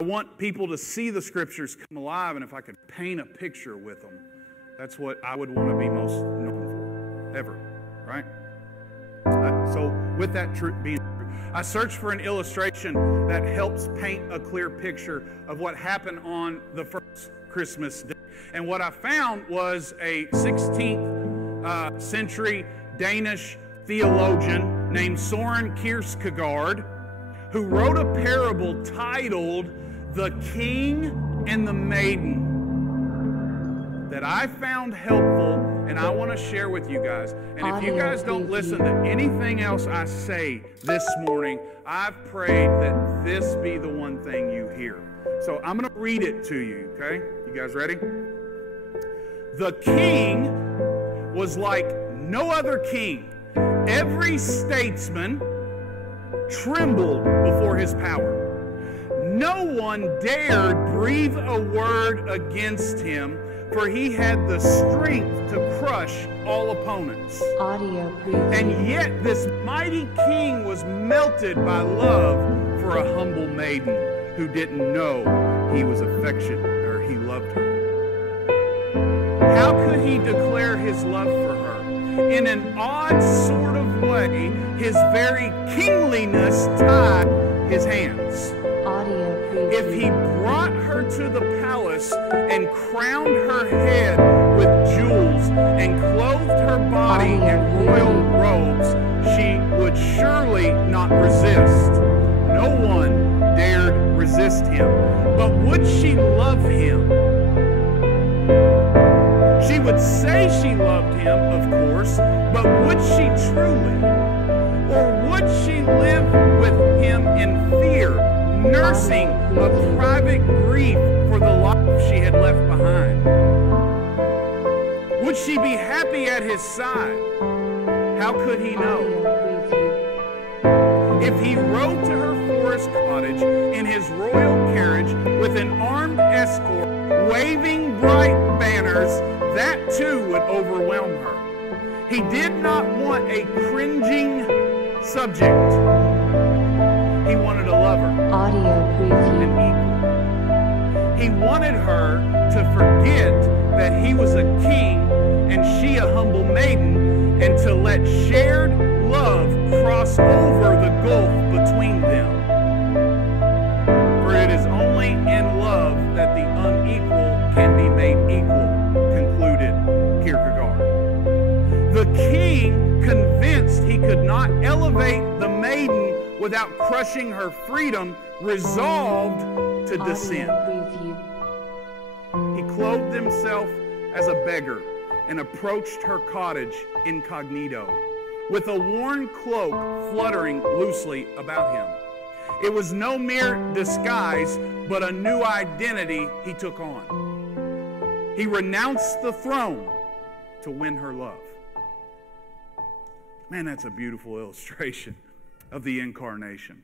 I want people to see the Scriptures come alive, and if I could paint a picture with them, that's what I would want to be most known for, ever, right? So with that being true, I searched for an illustration that helps paint a clear picture of what happened on the first Christmas day. And what I found was a 16th century Danish theologian named Søren Kierkegaard, who wrote a parable titled "The King and the Maiden," that I found helpful, and I want to share with you guys. And if you guys don't listen to anything else I say this morning, I've prayed that this be the one thing you hear. So I'm going to read it to you, okay? You guys ready? The king was like no other king. Every statesman trembled before his power. No one dared breathe a word against him, for he had the strength to crush all opponents. And yet this mighty king was melted by love for a humble maiden who didn't know he was affectionate or he loved her. How could he declare his love for her? In an odd sort of way, his very kingliness tied his hands. If he brought her to the palace and crowned her head with jewels and clothed her body in royal robes, she would surely not resist. No one dared resist him. But would she love him? She would say she loved him, of course, but would she truly? Or would she live with him in fear, nursing a private grief for the life she had left behind? Would she be happy at his side? How could he know? If he rode to her forest cottage in his royal carriage with an armed escort, waving bright banners, that too would overwhelm her. He did not want a cringing subject. He wanted a lover, an equal. He wanted her to forget that he was a king and she a humble maiden, and to let shared love cross over the gulf between them. For it is only in love that the unequal can be made equal, concluded Kierkegaard. The king, convinced he could not elevate the maiden without crushing her freedom, resolved to descend. He clothed himself as a beggar and approached her cottage incognito, with a worn cloak fluttering loosely about him. It was no mere disguise, but a new identity he took on. He renounced the throne to win her love. Man, that's a beautiful illustration of the Incarnation.